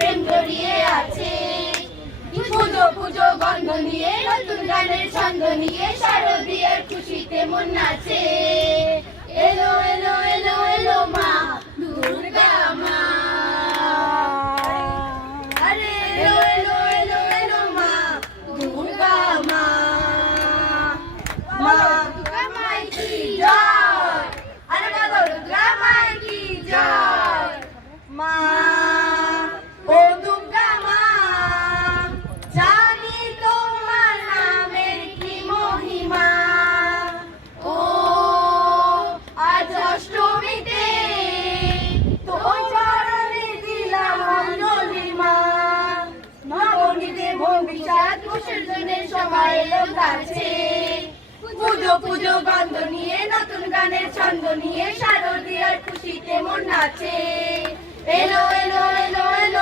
প্রেম জড়িয়ে আছে। পুজো পুজো গন্ধ নিয়ে নতুন গানের ছন্দ নিয়ে শারদীয়ার খুশিতে মন নাচে। এলো এলো এলো এলো মা দুর্গা মা, আরে এলো এলো এলো এলো মা দুর্গা মা। মা দুর্গা মাই কি জয়, আরে বলো দুর্গা মাই কি জয়। মা ও দুর্গা মা, জানি তোমার নামের কি মহিমা। ও আজ অষ্টমীতে তোমার চরণে দিলাম অঞ্জলি মা। নবনীতে ভবিষ্যৎ বিসর্জনের সময় এলো কাছে। পুজো পুজো গন্ধ নিয়ে নতুন গানের ছন্দ নিয়ে শারদীয়ার খুশিতে মন নাচে। এলো এলো এলো এলো